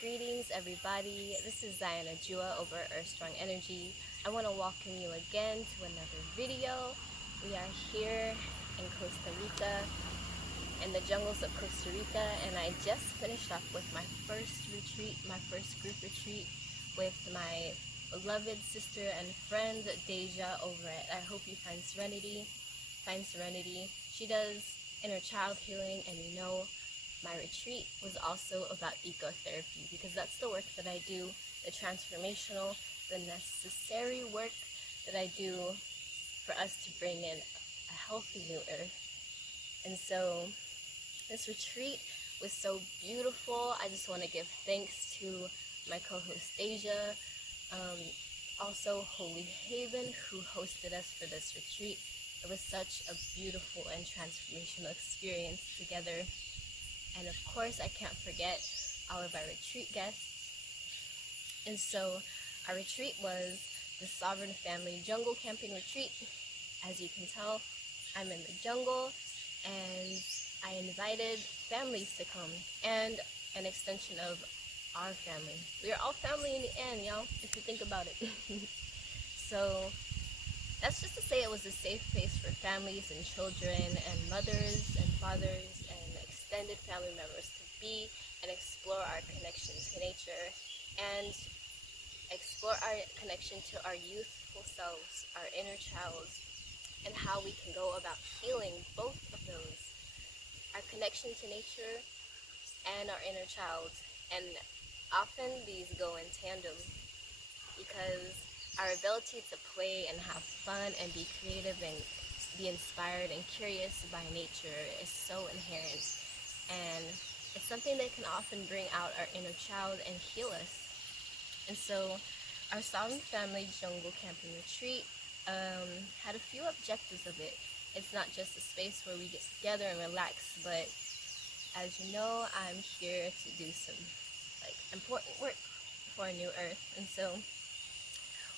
Greetings everybody, this is Zion Ajua over Earth Strong Energy. I want to welcome you again to another video. We are here in Costa Rica, in the jungles of Costa Rica, and I just finished up with my first retreat, my first group retreat with my beloved sister and friend Deja over at I Hope You Find Serenity. She does inner child healing, and my retreat was also about ecotherapy because that's the work that I do, the transformational, the necessary work that I do for us to bring in a healthy new earth. And so this retreat was so beautiful. I just want to give thanks to my co-host Asia, also Holy Haven, who hosted us for this retreat. It was such a beautiful and transformational experience together. And of course, I can't forget all of our retreat guests. And so our retreat was the Sovereign Family Jungle Camping Retreat. As you can tell, I'm in the jungle, and I invited families to come, and an extension of our family. We are all family in the end, y'all, if you think about it. So that's just to say it was a safe place for families and children and mothers and fathers and extended family members to be and explore our connection to nature and explore our connection to our youthful selves, our inner child, and how we can go about healing both of those, our connection to nature and our inner child. And often these go in tandem because our ability to play and have fun and be creative and be inspired and curious by nature is so inherent, and it's something that can often bring out our inner child and heal us. And so our Sovereign Family Jungle Camping Retreat had a few objectives of it. It's not just a space where we get together and relax, but as you know, I'm here to do some important work for a new earth. And so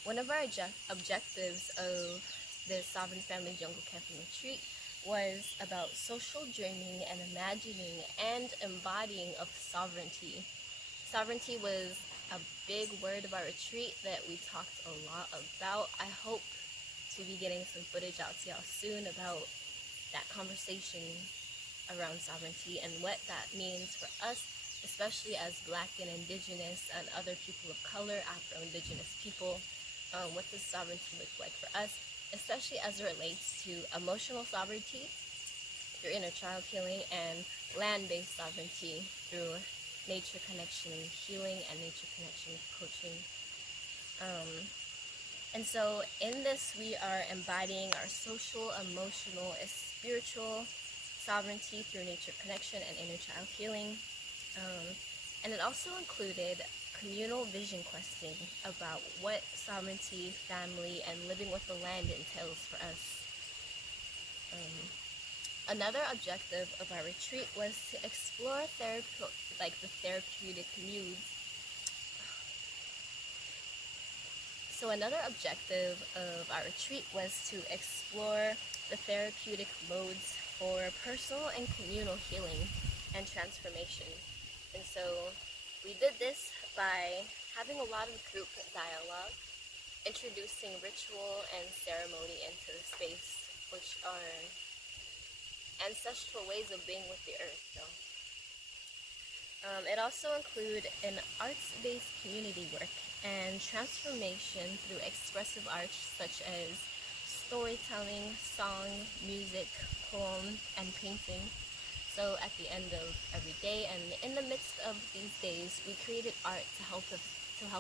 one of our objectives of the Sovereign Family Jungle Camping Retreat was about social dreaming and imagining and embodying of sovereignty. Sovereignty was a big word of our retreat that we talked a lot about. I hope to be getting some footage out to y'all soon about that conversation around sovereignty and what that means for us, especially as Black and Indigenous and other people of color, Afro-Indigenous people. What does sovereignty look like for us, especially as it relates to emotional sovereignty through inner child healing and land-based sovereignty through nature connection healing and nature connection coaching. And so in this, we are embodying our social, emotional, and spiritual sovereignty through nature connection and inner child healing. And it also included communal vision questing about what sovereignty, family, and living with the land entails for us. Another objective of our retreat was to explore the therapeutic modes. So another objective of our retreat was to explore the therapeutic modes for personal and communal healing and transformation. And so we did this by having a lot of group dialogue, introducing ritual and ceremony into the space, which are ancestral ways of being with the earth, though. It also included an arts-based community work and transformation through expressive arts such as storytelling, song, music, poem, and painting. So at the end of every day and in the midst of these days, we created art to help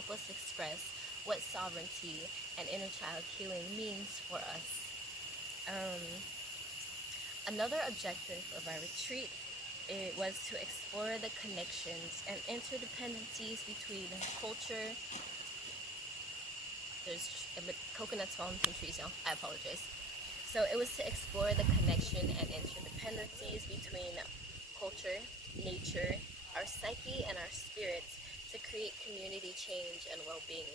us express what sovereignty and inner child healing means for us. Another objective of our retreat was to explore the connections and interdependencies between culture. There's coconuts falling from trees now. I apologize. So it was to explore the connection and interdependencies between culture, nature, our psyche, and our spirits to create community change and well-being.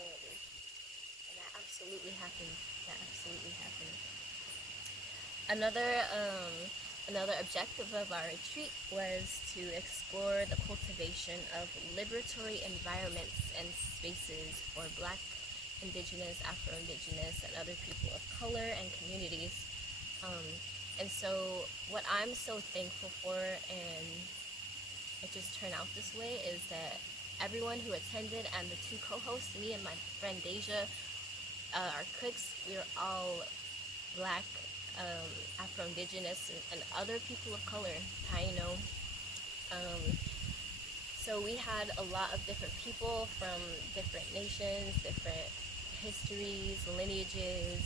And that absolutely happened. Another Another objective of our retreat was to explore the cultivation of liberatory environments and spaces for Black, Indigenous, Afro-Indigenous, and other people of color and communities. And so what I'm so thankful for, and it just turned out this way, is that everyone who attended and the two co-hosts, me and my friend Deja, our cooks, we were all Black, Afro-Indigenous, and other people of color, Taino. So we had a lot of different people from different nations, different histories, lineages,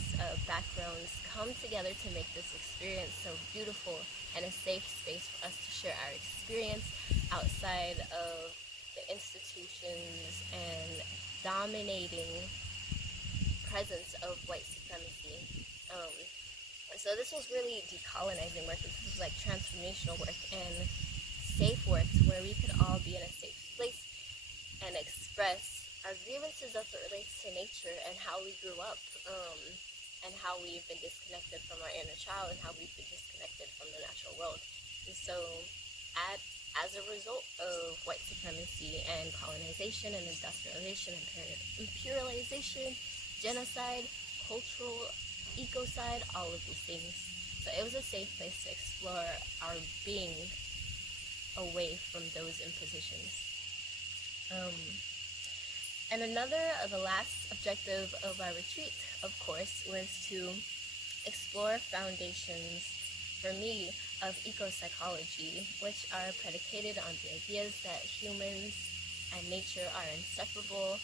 backgrounds come together to make this experience so beautiful and a safe space for us to share our experience outside of the institutions and dominating presence of white supremacy. So this was really decolonizing work. This was like transformational work and safe work, where we could all be in a safe place and express our grievances as it relates to nature and how we grew up, and how we've been disconnected from our inner child and how we've been disconnected from the natural world. And so as a result of white supremacy and colonization and industrialization and imperialization, genocide, cultural ecocide, all of these things. So it was a safe place to explore our being away from those impositions. And the last objective of our retreat, of course, was to explore foundations, for me, of eco-psychology, which are predicated on the ideas that humans and nature are inseparable,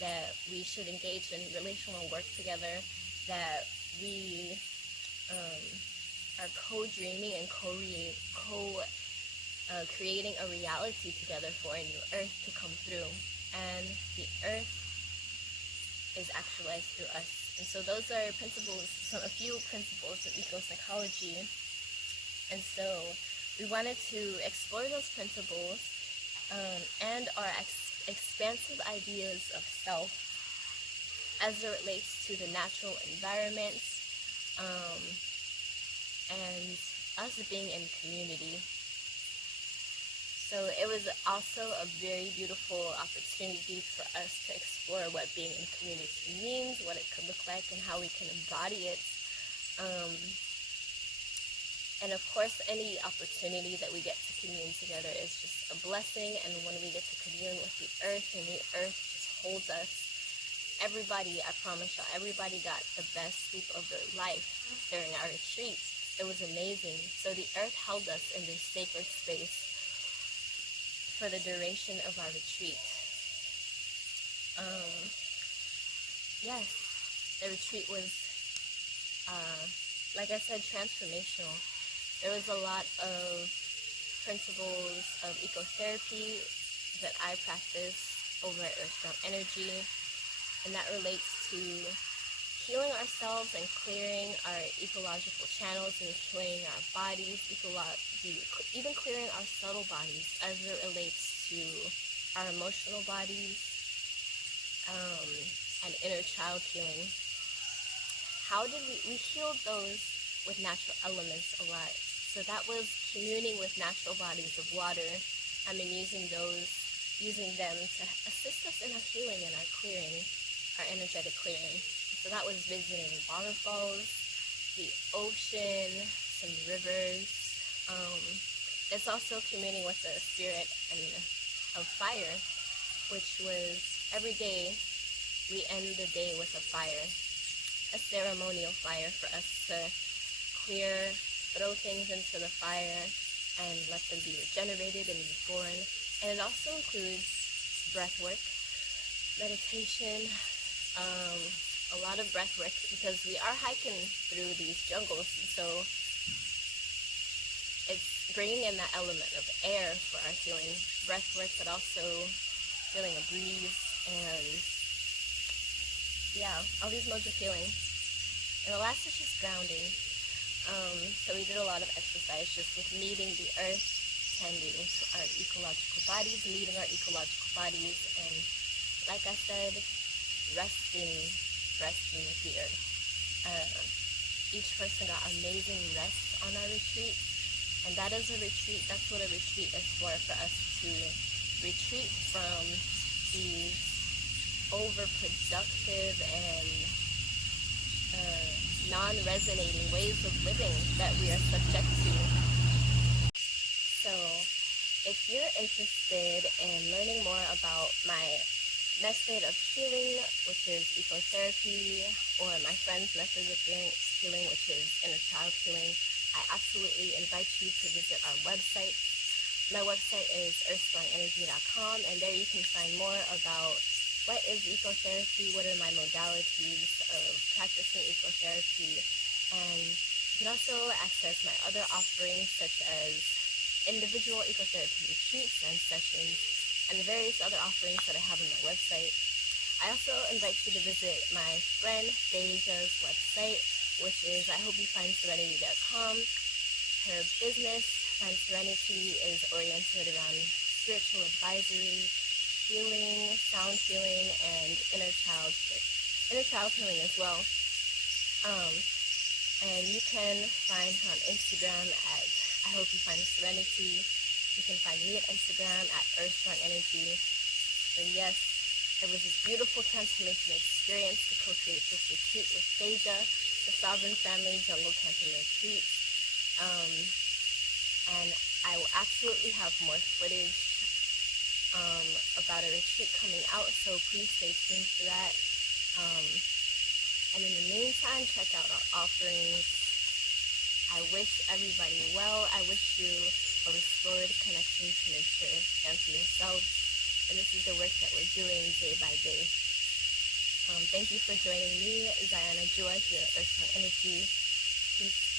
that we should engage in relational work together, that we are co-dreaming and creating a reality together for a new earth to come through. And the earth is actualized through us. And so those are a few principles of eco-psychology. And so we wanted to explore those principles and our expansive ideas of self as it relates to the natural environment, and us being in community. So it was also a very beautiful opportunity for us to explore what being in community means, what it could look like, and how we can embody it. And of course, any opportunity that we get to commune together is just a blessing. And when we get to commune with the earth, and the earth just holds us, everybody, I promise y'all, everybody got the best sleep of their life during our retreat. It was amazing. So the earth held us in this sacred space for the duration of our retreat. Yes, the retreat was, like I said, transformational. There was a lot of principles of ecotherapy that I practice over at Earthstrong Energy, and that relates to healing ourselves and clearing our ecological channels and clearing our bodies, even clearing our subtle bodies as it relates to our emotional bodies, and inner child healing. How did we healed those with natural elements a lot? So that was communing with natural bodies of water. I mean, using them to assist us in our healing and our clearing, our energetic clearing. So that was visiting waterfalls, the ocean, some rivers. It's also communing with the spirit of fire, which was every day we end the day with a fire, a ceremonial fire for us to throw things into the fire and let them be regenerated and reborn. And it also includes breath work, meditation, a lot of breath work, because we are hiking through these jungles, and so it's bringing in that element of air for our healing, breath work, but also feeling a breeze, and yeah, all these modes of healing. And the last is just grounding. So we did a lot of exercise just with meeting the earth, tending to our ecological bodies, meeting our ecological bodies, and like I said, resting with the earth. Each person got amazing rest on our retreat. And that is a retreat. That's what a retreat is for us to retreat from these overproductive and non-resonating ways of living that we are subject to. So if you're interested in learning more about my method of healing, which is ecotherapy, or my friend's method of healing, which is inner child healing, I absolutely invite you to visit our website. My website is earthstrongenergy.com, and there you can find more about what is ecotherapy, what are my modalities of practicing ecotherapy, and you can also access my other offerings such as individual ecotherapy retreats and sessions, and the various other offerings that I have on my website. I also invite you to visit my friend Deja's website, which is IHopeYouFindSerenity.com. Her business, Find Serenity, is oriented around spiritual advisory, healing, sound healing, and inner child healing as well. And you can find her on Instagram at I Hope You Find Serenity. You can find me at Instagram at earthstrongenergy. And yes, it was a beautiful transformation experience to co-create this retreat with Deja, the Sovereign Family Jungle Camping Retreat. And I will absolutely have more footage about a retreat coming out, so please stay tuned for that. And in the meantime, check out our offerings. I wish everybody well. I wish you a restored connection to nature and to yourself. And this is the work that we're doing day by day. Thank you for joining me, Ziana Jua, here at Earthstrong Energy. Peace.